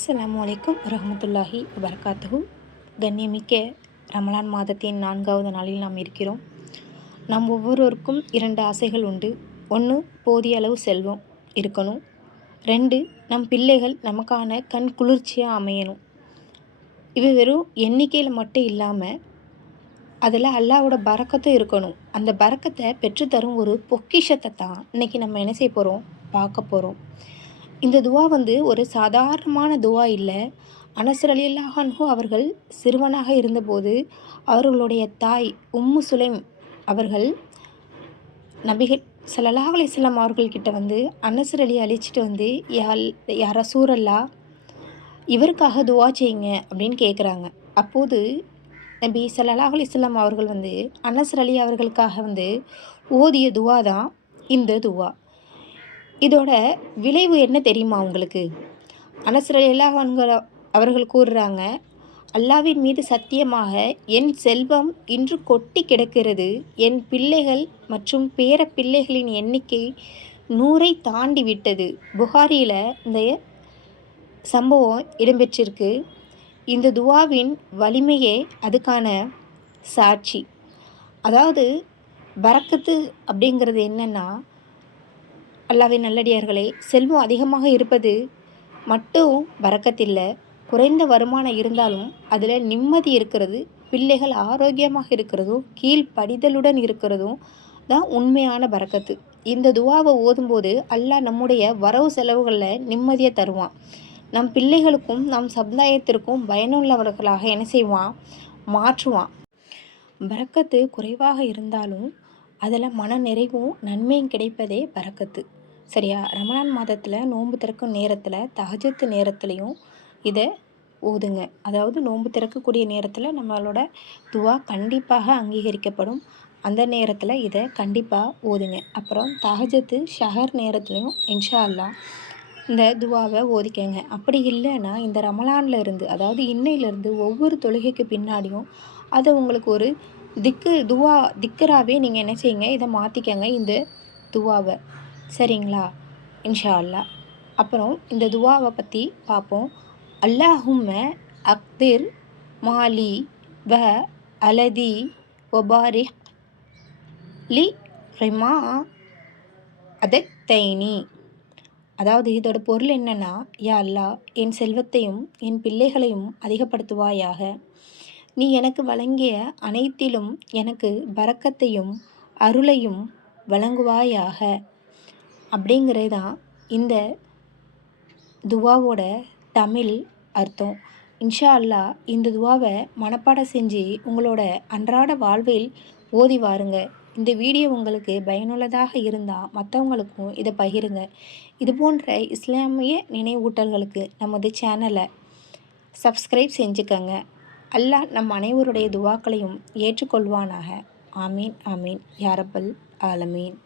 அஸ்ஸலாமு அலைக்கும் வரஹ்மத்துல்லாஹி வபரகாத்துஹு. கண்ணியமிக்க ரமலான் மாதத்தின் 4வது நாளில் நாம் இருக்கிறோம். நாம் ஒவ்வொருவருக்கும் 2 ஆசைகள் உண்டு. 1, போதிய அளவு செல்வம் இருக்கணும். 2, நம் பிள்ளைகள் நமக்கான கண் குளிர்ச்சியாக அமையணும். இவை வெறும் எண்ணிக்கையில் மட்டும் இல்லாமல் அதில் அல்லாவோட பரக்கத்தும் இருக்கணும். அந்த பரக்கத்தை பெற்றுத்தரும் ஒரு பொக்கிஷத்தை தான் இன்றைக்கி நம்ம என்ன செய்ய போகிறோம், பார்க்க போகிறோம். இந்த துவா ஒரு சாதாரணமான துவா இல்லை. அனஸ் ரலியல்லாஹு அன்ஹு அவர்கள் சிறுவனாக இருந்தபோது அவர்களுடைய தாய் உம்மு சுலைம் அவர்கள் நபிகள் ஸல்லல்லாஹு அலைஹி வஸல்லம் அவர்கள்கிட்ட அனஸ் ரலியை அழைச்சிட்டு யா ரசூலல்லாஹ், இவருக்காக துவா செய்யுங்க அப்படின்னு கேட்குறாங்க. அப்போது நபி ஸல்லல்லாஹு அலைஹி வஸல்லம் அவர்கள் அனஸ் ரலி அவர்களுக்காக ஓதிய துவா தான் இந்த துவா. இதோட விளைவு என்ன தெரியுமா உங்களுக்கு? அனஸ் ரலியல்லாஹு அன்ஹு அவர்கள் கூறுறாங்க, அல்லாவின் மீது சத்தியமாக என் செல்வம் இன்று கொட்டி கிடக்கிறது. என் பிள்ளைகள் மற்றும் பேர பிள்ளைகளின் எண்ணிக்கை 100ஐ தாண்டி விட்டது. புகாரியில் இந்த சம்பவம் இடம்பெற்றிருக்கு. இந்த துவாவின் வலிமையே அதுக்கான சாட்சி. அதாவது பரக்கத்து அப்படிங்கிறது என்னென்னா, அல்லாஹ்வின் நல்லடியார்களே, செல்வம் அதிகமாக இருப்பது மட்டும் பரக்கத்தில்லை. குறைந்த வருமானம் இருந்தாலும் அதில் நிம்மதி இருக்கிறது, பிள்ளைகள் ஆரோக்கியமாக இருக்கிறதும் கீழ்ப்படிதலுடன் இருக்கிறதும் தான் உண்மையான பரக்கத்து. இந்த துவாவை ஓதும்போது அல்லாஹ் நம்முடைய வரவு செலவுகளில் நிம்மதியை தருவான். நம் பிள்ளைகளுக்கும் நம் சமுதாயத்திற்கும் பயனுள்ளவர்களாக என்ன செய்வான், மாற்றுவான். பரக்கத்து குறைவாக இருந்தாலும் அதில் மன நிறைவும் நன்மையும் கிடைப்பதே பரக்கத்து. சரியா? ரமலான் மாதத்தில் நோன்பு திறக்கும் நேரத்தில் தஹஜ்ஜத் நேரத்துலையும் இதை ஓதுங்க. அதாவது நோன்பு திறக்கக்கூடிய நேரத்தில் நம்மளோட துவா கண்டிப்பாக அங்கீகரிக்கப்படும். அந்த நேரத்தில் இதை கண்டிப்பாக ஓதுங்க. அப்புறம் தஹஜ்ஜத் ஷஹர் நேரத்துலையும் இன்ஷா அல்லாஹ் இந்த துவாவை ஓதிக்கங்க. அப்படி இல்லைன்னா இந்த ரமலானில் இருந்து, அதாவது இன்னையிலேருந்து ஒவ்வொரு தொழுகைக்கு பின்னாடியும் அதை உங்களுக்கு ஒரு திக்கராகவே நீங்கள் என்ன செய்யுங்க, இதை மாற்றிக்கங்க இந்த துவாவை. சரிங்களா? இன்ஷா அல்லாஹ். அப்புறம் இந்த துவாவை பற்றி பார்ப்போம். அல்லாஹும்ம அக்திர் மாலி வ அலதி ஒபாரிக் லி ரிமா அதத்தைனி. அதாவது இதோட பொருள் என்னென்னா, யா அல்லாஹ், என் செல்வத்தையும் என் பிள்ளைகளையும் அதிகப்படுத்துவாயாக. நீ எனக்கு வழங்கிய அனைத்திலும் எனக்கு பரக்கத்தையும் அருளையும் வழங்குவாயாக. அப்படிங்கிறது தான் இந்த துவாவோட தமிழ் அர்த்தம். இன்ஷா அல்லாஹ் இந்த துவாவை மனப்பாடம் செஞ்சு உங்களோட அன்றாட வாழ்வில் ஓதி வாருங்க. இந்த வீடியோ உங்களுக்கு பயனுள்ளதாக இருந்தால் மற்றவங்களுக்கும் இதை பகிருங்க. இது போன்ற இஸ்லாமிய நினைவூட்டல்களுக்கு நமது சேனலை சப்ஸ்கிரைப் செஞ்சுக்கங்க. அல்லாஹ் நம் அனைவருடைய துவாக்களையும் ஏற்றுக்கொள்வானாக. ஆமீன் ஆமீன் யா ரப்பல் ஆலமீன்.